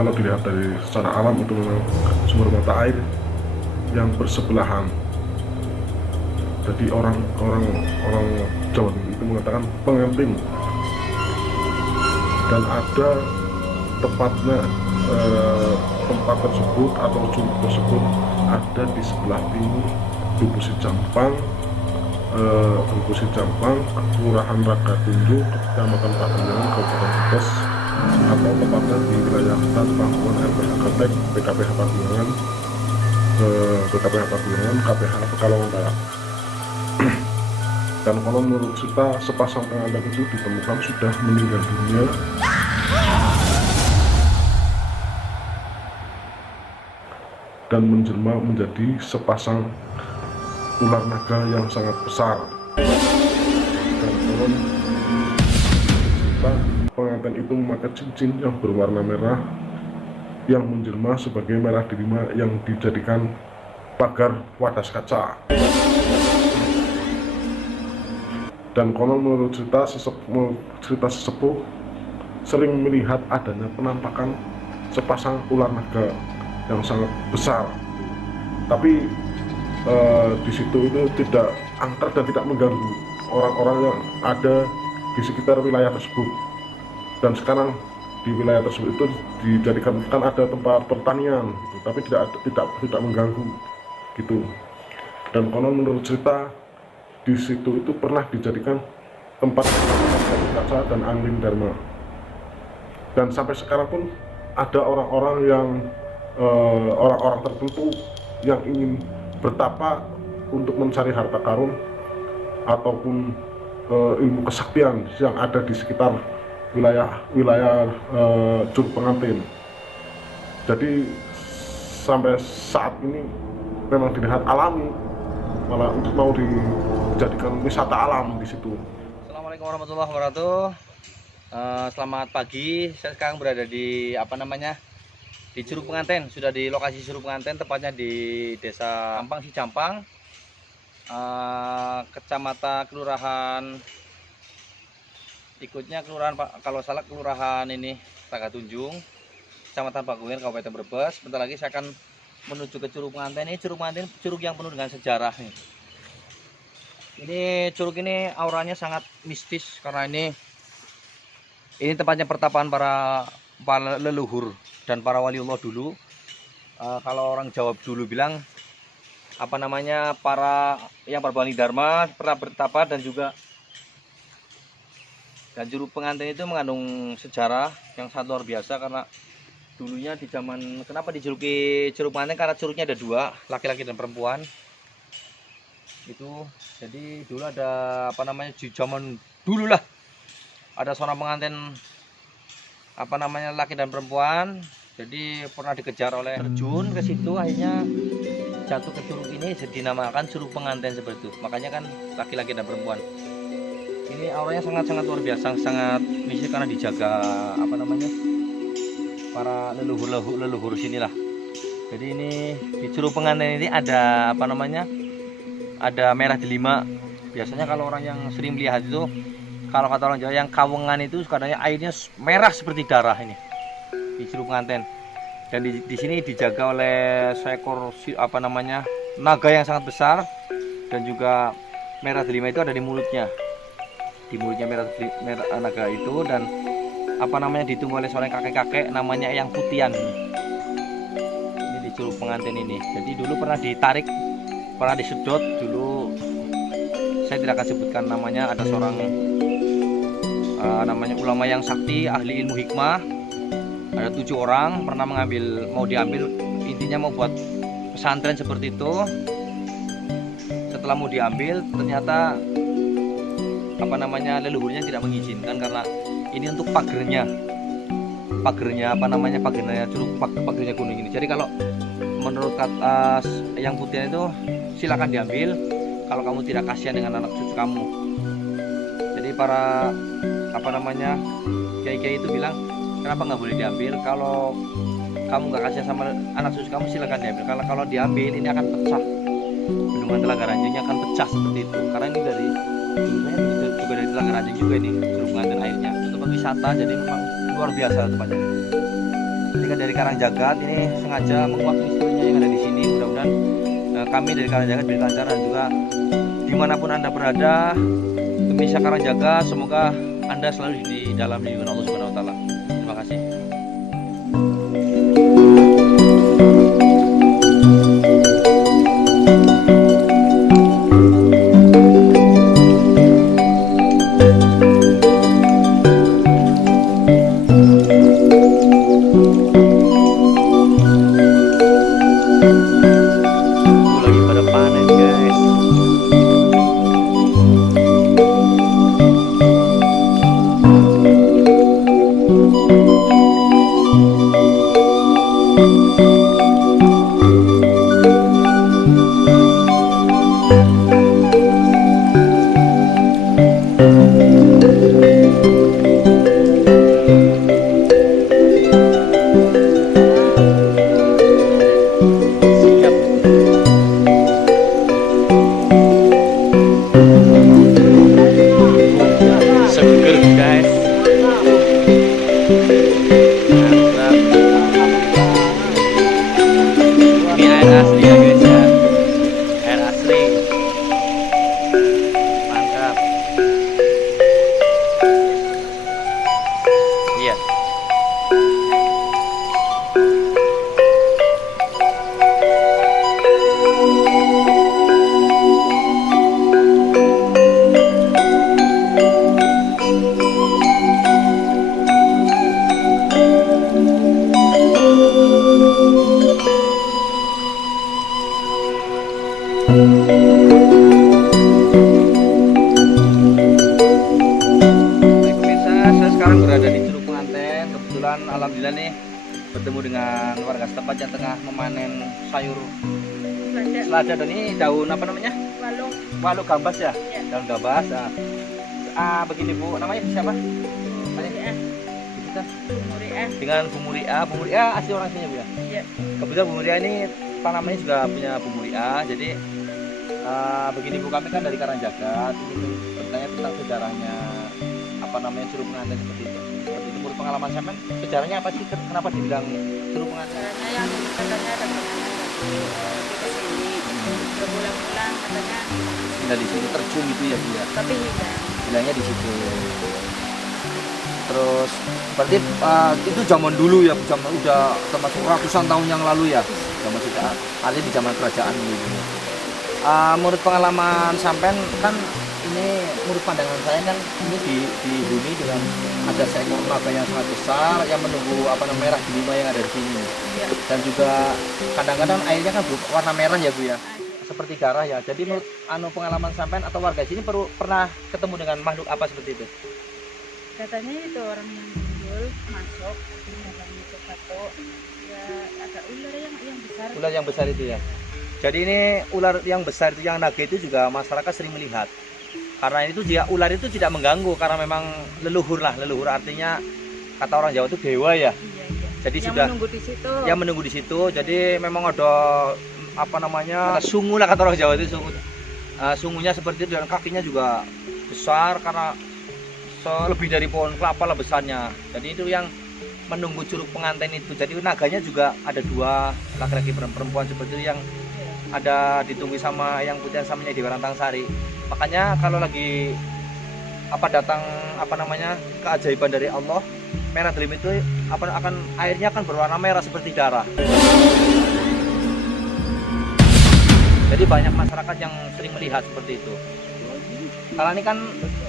kalau dilihat dari secara alam itu memang sumber mata air yang bersebelahan. Jadi orang Jawa itu mengatakan pengantin, dan ada tepatnya tempat tersebut atau curug tersebut ada di sebelah timur Dukuh Jampang, Kelurahan Ragatunjuk, Kecamatan Pageyangan, Kabupaten Brebes, atau tepatnya di wilayah Hutan Panggungan LPH Gatek, PKPH Pageyangan, KPH Pekalongan Barat. Dan kalau menurut cerita, sepasang pengantin itu ditemukan sudah meninggal dunia dan menjelma menjadi sepasang ular naga yang sangat besar. Dan konon cerita, pengantin itu memakai cincin yang berwarna merah yang menjelma sebagai merah delima yang dijadikan pagar wadas kaca. Dan konon menurut cerita sesepuh sering melihat adanya penampakan sepasang ular naga yang sangat besar. Tapi di situ itu tidak angker dan tidak mengganggu orang-orang yang ada di sekitar wilayah tersebut. Dan sekarang di wilayah tersebut itu dijadikan kan ada tempat pertanian, gitu, tapi tidak mengganggu gitu. Dan konon menurut cerita di situ itu pernah dijadikan tempat kaca dan angling dharma. Dan sampai sekarang pun ada orang-orang tertentu yang ingin bertapa untuk mencari harta karun ataupun ilmu kesaktian yang ada di sekitar wilayah Curug Pengantin. Jadi sampai saat ini memang dilihat alami, malah untuk mau dijadikan wisata alam di situ. Assalamualaikum warahmatullahi wabarakatuh. Selamat pagi. Saya sekarang berada di di Curug Pengantin. Sudah di lokasi Curug Pengantin, tepatnya di Desa Cijampang, Kecamatan Kelurahan, ikutnya Kelurahan kalau salah Kelurahan ini Ragatunjuk, Kecamatan Pageyangan, Kabupaten Brebes. Bentar lagi saya akan menuju ke Curug Pengantin. Ini Curug Pengantin, curug yang penuh dengan sejarah nih. Ini curug ini auranya sangat mistis karena ini tempatnya pertapaan para leluhur dan para waliullah dulu. Kalau orang Jawa dulu bilang para yang berbani dharma pernah bertapa, dan Curug Pengantin itu mengandung sejarah yang sangat luar biasa karena dulunya di zaman, kenapa dijuluki Curug Pengantin, karena curugnya ada dua, laki-laki dan perempuan. Itu jadi dulu ada di zaman dulu lah ada seorang pengantin laki dan perempuan. Jadi pernah dikejar oleh terjun ke situ, akhirnya jatuh ke curug ini, jadi dinamakan Curug Pengantin seperti itu. Makanya kan laki-laki dan perempuan. Ini auranya sangat luar biasa, sangat mistis karena dijaga para leluhur sinilah. Jadi ini di Curug Pengantin ini ada ada merah delima. Biasanya kalau orang yang sering melihat itu, kalau kata orang Jawa yang kawengan itu kadang airnya merah seperti darah ini di Curug Pengantin. Dan di sini dijaga oleh seekor naga yang sangat besar, dan juga merah delima itu ada di mulutnya. Di mulutnya merah naga itu, dan ditunggu oleh seorang kakek-kakek namanya Eyang Putian. Ini di Curug Pengantin ini. Jadi dulu pernah ditarik, pernah disedot dulu. Saya tidak akan sebutkan namanya. Ada seorang ulama yang sakti, ahli ilmu hikmah. Ada 7 orang pernah mau diambil, intinya mau buat pesantren seperti itu. Setelah mau diambil, ternyata leluhurnya tidak mengizinkan karena ini untuk pagernya pagernya gunung ini. Jadi kalau menurut kata yang putih itu, silakan diambil kalau kamu tidak kasihan dengan anak cucu kamu. Jadi para kiai-kiai itu bilang, kenapa nggak boleh diambil? Kalau kamu nggak kasihan sama anak cucu kamu, silakan diambil. Kalau diambil ini akan pecah, bendungan Telaga Ranjingnya akan pecah seperti itu. Karena ini dari Telaga Ranjing juga ini Curug Pengantin airnya. Itu tempat wisata, jadi memang luar biasa tempatnya. Jadi dari Karangjagat ini sengaja mewakili seluruhnya yang ada di sini. Mudah-mudahan kami dari Karangjagat beri kelancaran juga dimanapun Anda berada. Demi Karangjagat, semoga Anda selalu di dalam lindungan Allah Subhanahu Wa Taala. Terima kasih. Lagi pada panen guys. Seger guys. Mantap. Ini air asli ya guys ya. Air asli. Mantap. Iya. Baik pemirsa, saya sekarang berada di Curug Penganten. Kebetulan alhamdulillah nih bertemu dengan warga setempat yang tengah memanen sayur selada dan ini daun apa namanya? Walung. Walu gambas ya? Ya. Daun gambas. Nah, begini Bu, namanya siapa? Muria. Kita Muria. dengan Bu Muria. Bu Muria asli orang sini Bu ya? Ya. Kebetulan Bu Muria ini tanamannya juga punya Bu Muria. Jadi begini Bu, kami kan dari Karangjagat ingin bertanya tentang sejarahnya apa namanya Curug Penganten seperti itu. Seperti itu menurut pengalaman sampean, sejarahnya apa sih? Kenapa dibilang Curug Penganten? Caranya yang katanya ada penanganan ke sini berbulan-bulan katanya Tinggal di sini terjun gitu ya Bu ya? tapi hilang. Bilangnya di situ. Terus berarti itu zaman dulu ya, zaman udah termasuk ratusan tahun yang lalu ya, zaman sudah artinya di zaman kerajaan gitu. Menurut pengalaman sampean kan ini, menurut pandangan saya kan ini dihuni dengan ada seekor naga yang sangat besar yang menunggu apa namanya merah delima yang ada di sini. Ya. Dan juga kadang-kadang airnya kan warna merah ya Bu ya, Ada. seperti darah ya. Jadi menurut pengalaman sampean atau warga sini pernah ketemu dengan makhluk apa seperti itu? Katanya itu orang yang muncul masuk namanya Cepato. Ya ada ular yang besar. Ular yang besar itu ya. Jadi ini ular yang besar itu, yang naga itu juga masyarakat sering melihat. Karena itu dia, ular itu tidak mengganggu karena memang leluhur lah, leluhur artinya kata orang Jawa itu dewa ya. Iya, iya. Jadi Yang sudah menunggu di situ. yang menunggu di situ. Jadi memang ada apa namanya sungu lah kata orang Jawa itu, sungu. Sungunya seperti itu dan kakinya juga besar karena lebih dari pohon kelapa lah besarnya. Jadi itu yang menunggu Curug Penganten itu. Jadi naganya juga ada dua, laki-laki perempuan seperti itu, yang ada ditunggu sama yang putih samanya di Warantang Sari. Makanya kalau lagi datang apa namanya keajaiban dari Allah, merah delim itu akan airnya akan berwarna merah seperti darah. Jadi banyak masyarakat yang sering melihat seperti itu. Kalau ini kan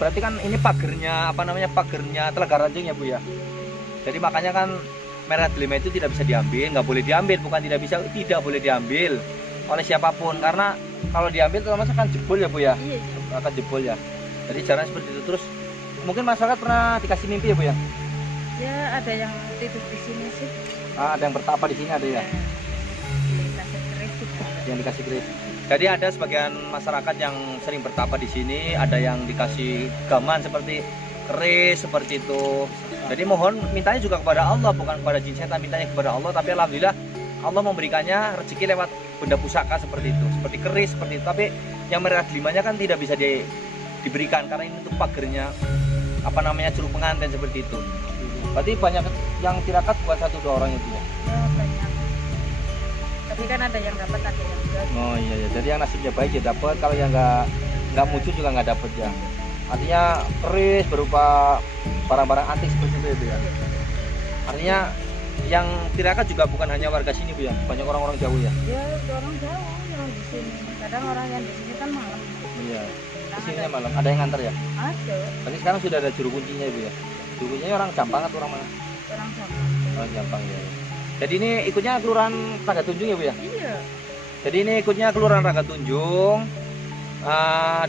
berarti kan ini pagernya pagernya Telaga Ranjung ya Bu ya. Jadi makanya kan merah delima itu tidak bisa diambil, nggak boleh diambil, bukan tidak boleh diambil oleh siapapun, karena kalau diambil otomatis akan jebol ya Bu ya. Iya. Akan jebol ya. Jadi caranya seperti itu. Terus mungkin masyarakat pernah dikasih mimpi ya Bu ya. Ya ada yang tidur di sini sih. Ada yang bertapa di sini ada ya, Dikasih keris juga. yang dikasih keris. Jadi ada sebagian masyarakat yang sering bertapa di sini, ada yang dikasih gaman seperti keris seperti itu. Jadi mohon mintanya juga kepada Allah, bukan kepada jin setan, mintanya kepada Allah. Tapi alhamdulillah Allah memberikannya rezeki lewat benda pusaka seperti itu, seperti keris seperti itu. Tapi yang merah delimanya kan tidak bisa diberikan karena ini untuk pagernya Curug Penganten seperti itu. Berarti banyak yang tirakat bukan 1-2 orang itu ya? Ya banyak. Tapi kan ada yang dapat, ada yang enggak. Oh iya ya, jadi yang nasibnya baik ya dapat, kalau yang nggak muncul juga nggak dapat ya. Artinya keris berupa barang-barang antik seperti itu ya. Artinya yang tirakat juga bukan hanya warga sini Bu ya, banyak orang-orang jauh ya. Ya orang jauh yang di sini. Kadang orang yang di sini kan malam. Iya. Kadang Kesininya malam, ada yang nganter ya. ada Tapi sekarang sudah ada juru kuncinya Bu ya. Juru kuncinya orang Jampang atau orang mana? orang sama. Orang Jampang ya. Jadi ini ikutnya kelurahan Rangga Tunjung ya Bu ya. Iya. Jadi ini ikutnya kelurahan Rangga Tunjung,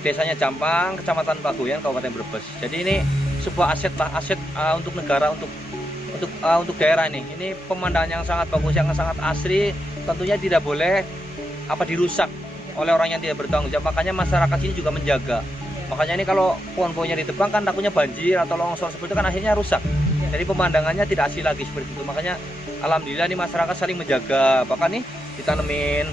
desanya Jampang, kecamatan Pagoyan, Kabupaten Brebes. Jadi ini sebuah aset lah, aset untuk negara, untuk daerah ini. Ini pemandangan yang sangat bagus, yang sangat asri. Tentunya tidak boleh dirusak oleh orang yang tidak bertanggung jawab. Makanya masyarakat sini juga menjaga. Makanya ini kalau pohon-pohonnya ditebang kan takutnya banjir atau longsor seperti itu kan akhirnya rusak. Jadi pemandangannya tidak asli lagi seperti itu. Makanya alhamdulillah nih masyarakat saling menjaga. Bahkan nih ditanemin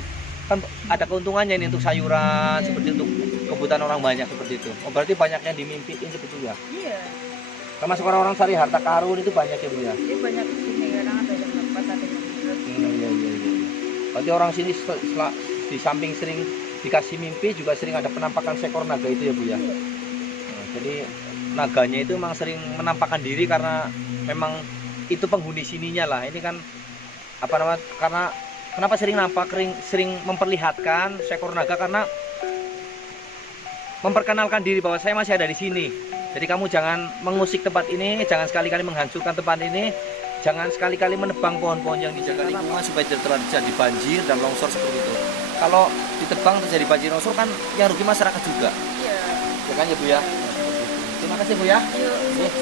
kan ada keuntungannya ini untuk sayuran seperti itu, kebutuhan orang banyak seperti itu. Oh berarti banyak yang dimimpiin seperti itu ya. Iya. Termasuk orang-orang cari harta karun itu banyak ya Bu ya. Ini banyak di sini, kadang ada yang dapat, ada yang enggak. Iya. Berarti orang sini di samping sering dikasih mimpi juga sering ada penampakan seekor naga itu ya Bu ya. Iya. Nah, jadi naganya itu memang sering menampakkan diri karena memang itu penghuni sininya lah. Ini kan karena kenapa sering nampak, sering memperlihatkan seekor naga karena memperkenalkan diri bahwa saya masih ada di sini. Jadi kamu jangan mengusik tempat ini, jangan sekali-kali menghancurkan tempat ini, jangan sekali-kali menebang pohon-pohon yang dijaga lingkungan supaya tidak terjadi banjir dan longsor seperti itu. Kalau ditebang terjadi banjir longsor kan yang rugi masyarakat juga. Iya. Ya kan ya Bu ya. Terima kasih Bu ya. Yuk.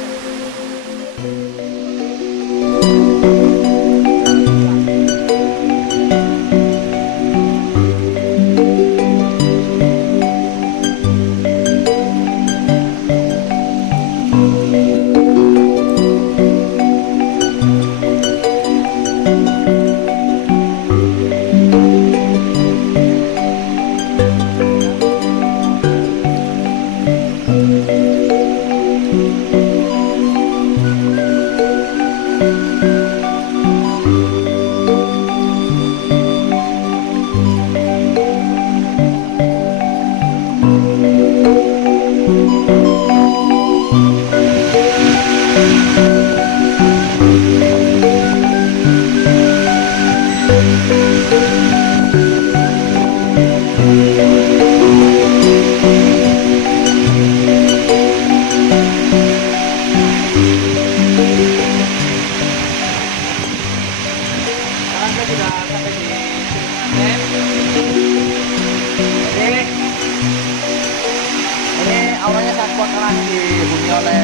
auranya sangat kuat karena dihuni oleh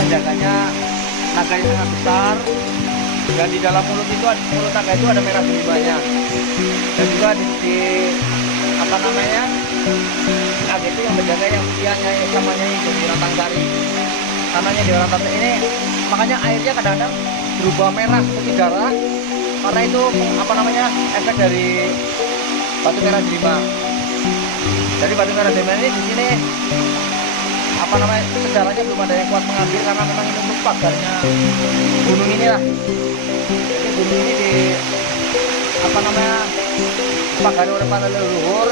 penjaganya naga yang sangat besar, dan di dalam mulut naga itu ada merah delimanya, dan juga di apa namanya naga itu yang menjaga yang usianya yang samanya itu di Rantang Sari, tanahnya di Rantang Sari ini, makanya airnya kadang-kadang berubah merah seperti darah karena itu apa namanya efek dari batu merah delima. Jadi batu merah delima ini di sini apa namanya sejarahnya belum ada yang kuat mengambil karena memang ini untuk pagarnya gunung inilah. Jadi gunung ini di apa namanya pagari oleh para leluhur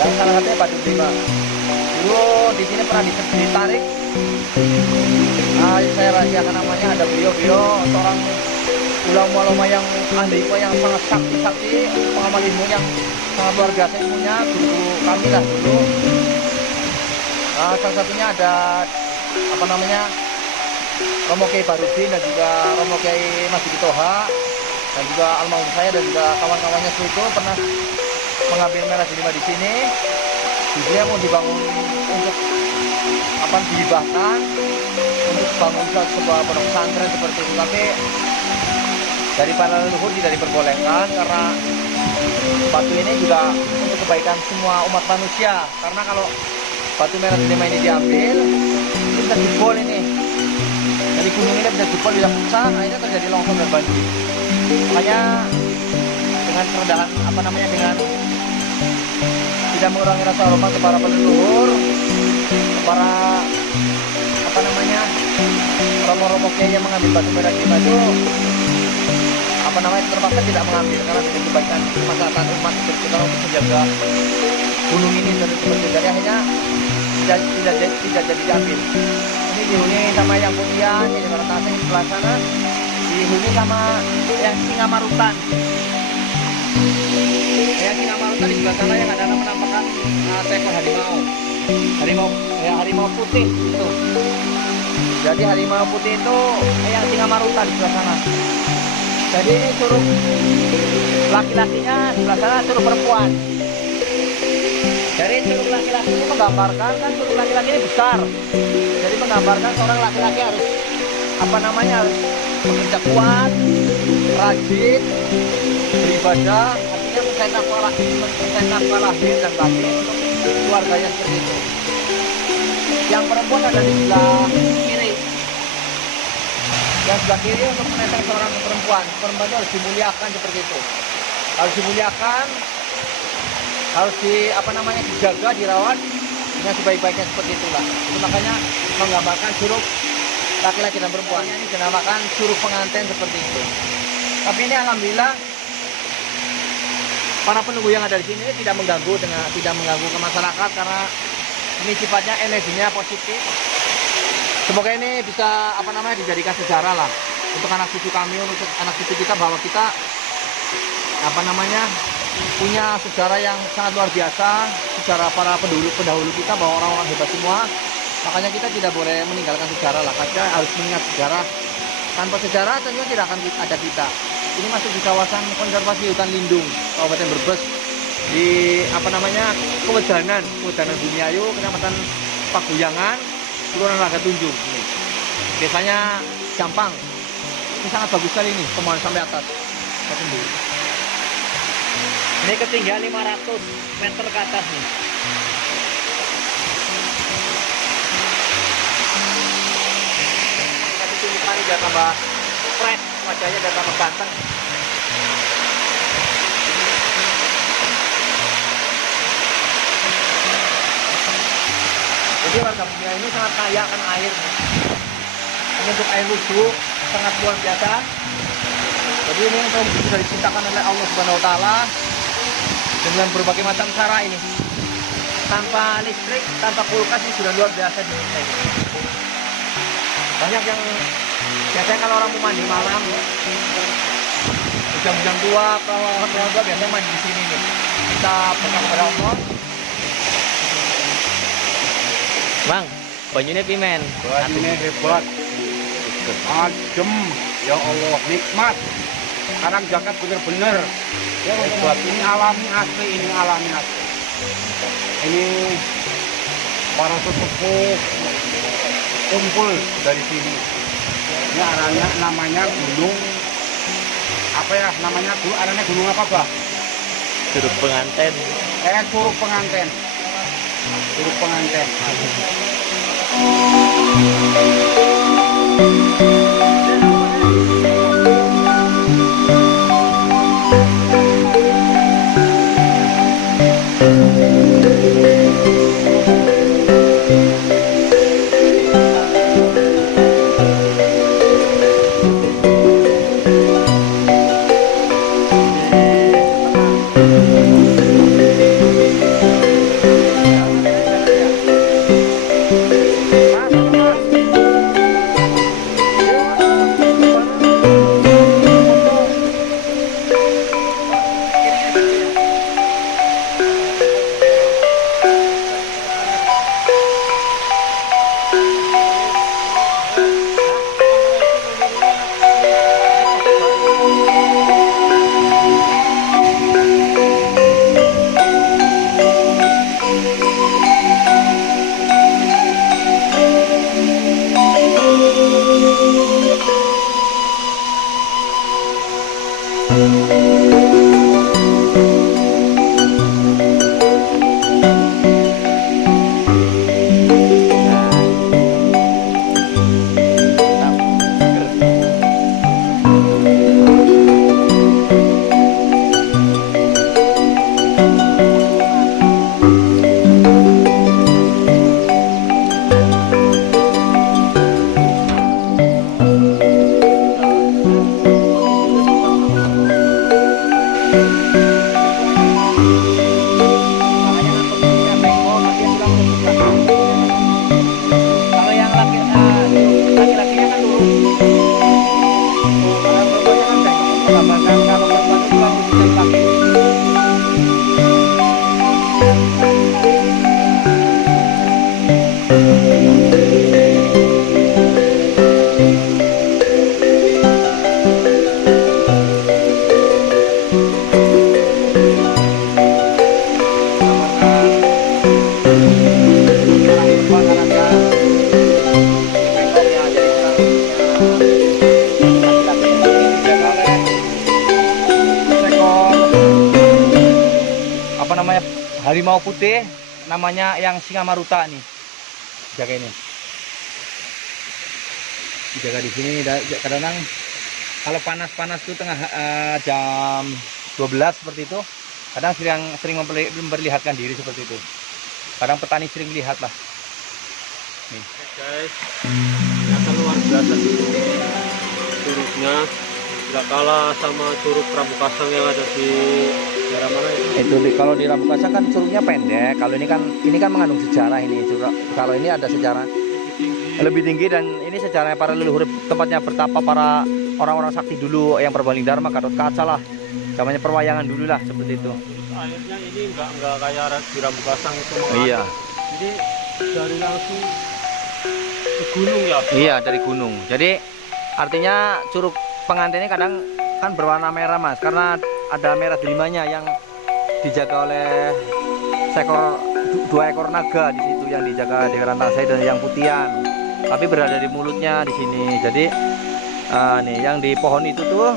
dan salah satunya batu delima. Dulu di sini pernah ditarik. Saya rahasiakan namanya, ada beliau seorang ulama yang ahli yang sangat sakti pengamal ilmu yang sangat luar biasa ilmunya, guru kami lah dulu. Salah satunya ada apa namanya Romo Kiai Barudin dan juga Romo Kiai Masjid Toha dan juga almarhum saya dan juga kawan-kawannya itu pernah mengambil merah delima di sini. Dia mau dibangun untuk apa dihibahkan untuk bangun sebuah pondok pesantren seperti itu, tapi dari para leluhur tidak diperbolehkan karena batu ini juga untuk kebaikan semua umat manusia. Karena kalau batu merah delima ini diambil, itu bisa jebol ini. Dari gunung ini bisa jebol, bisa pecah, akhirnya terjadi longsor dan banjir. Makanya dengan kerendahan apa namanya dengan tidak mengurangi rasa hormat kepada leluhur, para apa namanya romo-romo kiai yang mengambil batu merah kita itu apa namanya terpaksa tidak mengambil karena tidak kebaikan masyarakat umat kita untuk menjaga gunung ini seperti dari akhirnya tidak jadi diambil. Ini dihuni sama yang Pulian, ini Baratase di sebelah sana, dihuni sama yang Singamarutan. Yang Singamarutan di sebelah sana yang ada penampakan seekor harimau putih itu. Jadi harimau putih itu yang Singamarutan di sebelah sana. Jadi ini curug laki-lakinya sebelah sana, curug perempuan. Dari curug laki-laki ini menggambarkan kan curug laki-laki ini besar. Jadi menggambarkan seorang laki-laki harus harus bekerja kuat, rajin, beribadah, artinya mencari nafkah lahir dan batin untuk keluarganya seperti itu. Yang perempuan ada di sebelah kiri. Yang sebelah kiri untuk menentang seorang perempuan itu harus dimuliakan seperti itu. Harus dimuliakan, harus dijaga, dirawat dengan sebaik-baiknya seperti itulah. Itu makanya menggambarkan curug laki-laki dan perempuan. Ini dinamakan curug pengantin seperti itu. Tapi ini alhamdulillah para penunggu yang ada di sini tidak mengganggu ke masyarakat karena ini sifatnya energinya positif. Semoga ini bisa dijadikan sejarah lah untuk anak cucu kami, untuk anak cucu kita bahwa kita punya sejarah yang sangat luar biasa, sejarah para pendahulu kita bahwa orang-orang hebat semua. Makanya kita tidak boleh meninggalkan sejarah lah, kita harus mengingat sejarah. Tanpa sejarah tentunya tidak akan ada kita. Ini masuk di kawasan konservasi hutan lindung Kabupaten Brebes di Kewedanan Bumiayu, Kecamatan Paguyangan, Kelurahan Ragatunjung. Ini desanya Jampang. Ini sangat bagus sekali ini, pemohon sampai atas. Ini ketinggian 500 meter ke atas nih. Kasih tunjukkan ini biar tambah fresh, wajahnya biar tambah ganteng. Jadi warga Bumiayu ini sangat kaya akan air. Ini untuk air wudhu sangat luar biasa. Jadi ini yang sudah diciptakan oleh Allah Subhanahu Wa Taala dengan berbagai macam cara ini. Tanpa listrik, tanpa kulkas ini sudah luar biasa di Indonesia ini. Banyak yang biasanya kalau orang mau mandi malam, jam-jam tua, perawan tua biasanya mandi di sini nih. Kita berkah kepada Allah. Bang, banyunya pimen. Banyunya hebat, adem, ya Allah, nikmat. Sekarang jaket bener-bener hebat. Ini alami asli, Ini para sesepuh kumpul dari sini. Ini arahnya namanya gunung gunung apa, Bah? Curug pengantin. Curug pengantin. Curug pengantin. harimau putih namanya yang singa maruta nih. Jaga ini. Dijaga di sini. Kadang-kadang kalau panas-panas tuh tengah jam 12 seperti itu, kadang sering memperlihatkan diri seperti itu. Kadang petani sering lihat lah. Nih. Guys, ternyata luar biasa sih curugnya, nggak kalah sama curug Prabu Kasang yang ada di daerah mana itu? Kalau di Prabu Kasang kan curugnya pendek. Kalau ini kan mengandung sejarah ini. Kalau ini ada sejarah lebih tinggi dan ini sejarahnya para leluhur, tempatnya bertapa para orang-orang sakti dulu yang berbaling dharma, Gatot Kaca lah. Zamannya perwayangan dulu lah seperti itu. Airnya ini nggak kayak di Prabu Kasang itu. Iya. Jadi dari langsung ke gunung ya? Iya, dari gunung. Jadi artinya curug pengantin ini kadang kan berwarna merah mas, karena ada merah delimanya yang dijaga oleh dua ekor naga di situ yang dijaga Dewi Rantasai dan yang putihan. Tapi berada di mulutnya di sini. Jadi nih yang di pohon itu tuh,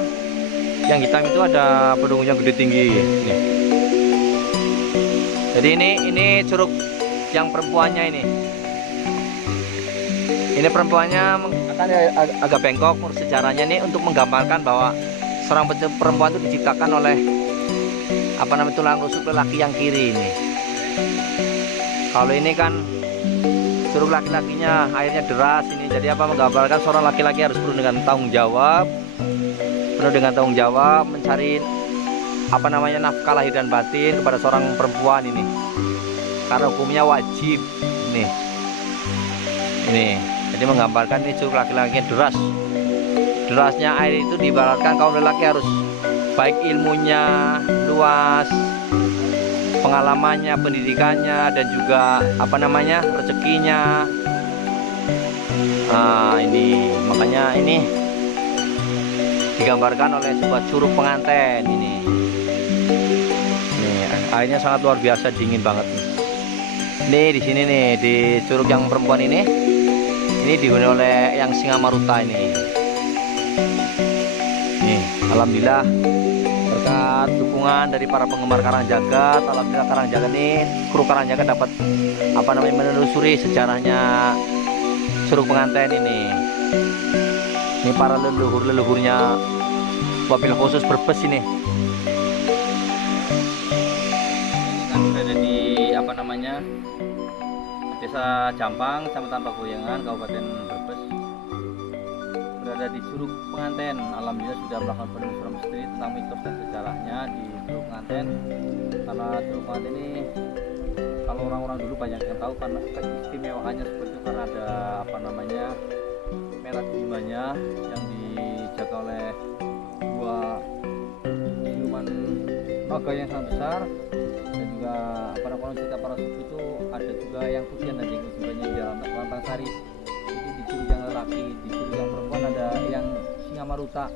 yang hitam itu ada pedungunya gede tinggi. Nih. Jadi ini curug yang perempuannya ini. Ini perempuannya akan agak bengkok. Sejarahnya nih untuk menggambarkan bahwa seorang perempuan itu diciptakan oleh tulang rusuk lelaki yang kiri ini. Kalau ini kan curug laki-lakinya airnya deras ini. Jadi menggambarkan seorang laki-laki harus penuh dengan tanggung jawab, mencari nafkah lahir dan batin kepada seorang perempuan ini. Karena hukumnya wajib nih. Ini. Jadi menggambarkan ini curug laki-lakinya deras. Derasnya air itu diibaratkan kaum lelaki harus baik ilmunya luas, pengalamannya, pendidikannya, dan juga rezekinya. Ini makanya ini digambarkan oleh sebuah curug pengantin ini. Airnya sangat luar biasa, dingin banget nih. Nih di sini nih di curug yang perempuan ini dihuni oleh yang singa maruta ini. Nih, alhamdulillah berkat dukungan dari para penggemar Karangjagat, alhamdulillah Karangjagat ini, kru Karangjagat dapat menelusuri sejarahnya curug pengantin ini. Ini para leluhurnya wabil khusus Brebes ini. Ini kan berada di Desa Jampang, Kecamatan Pagoyangan, Kabupaten Brebes. Berada di curug pengantin. Alhamdulillah sudah melakukan penelusuran misteri tentang mitos dan sejarahnya di curug pengantin. Karena curug pengantin ini kalau orang-orang dulu banyak yang tahu karena keistimewaannya seperti itu, karena ada merah delimanya yang dijaga oleh dua siluman naga yang sangat besar. Dan juga konon cerita para suku itu ada juga yang putihan dan jenggot sebenarnya di dalam Lantang Sari. Itu di curug yang lelaki, di curug yang perempuan ada yang singa maruta.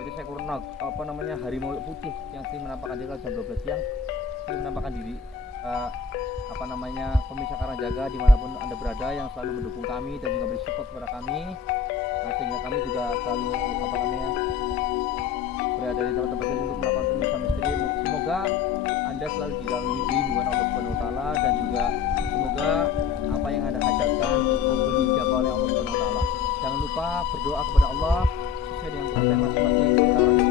Jadi seekor harimau putih yang sering menampakkan diri jam 12 siang, sering menampakkan diri pemirsa Karangjaga dimanapun Anda berada, yang selalu mendukung kami dan juga beri support kepada kami. Sehingga kami juga selalu berada di tempat-tempat ini untuk melakukan penelusuran misteri. Semoga Anda selalu dilindungi dengan Allah Subhanahu wa taala, dan juga semoga apa yang Anda hajatkan dijabah oleh Allah Subhanahu wa taala. Jangan lupa berdoa kepada Allah sesuai dengan proses masing-masing.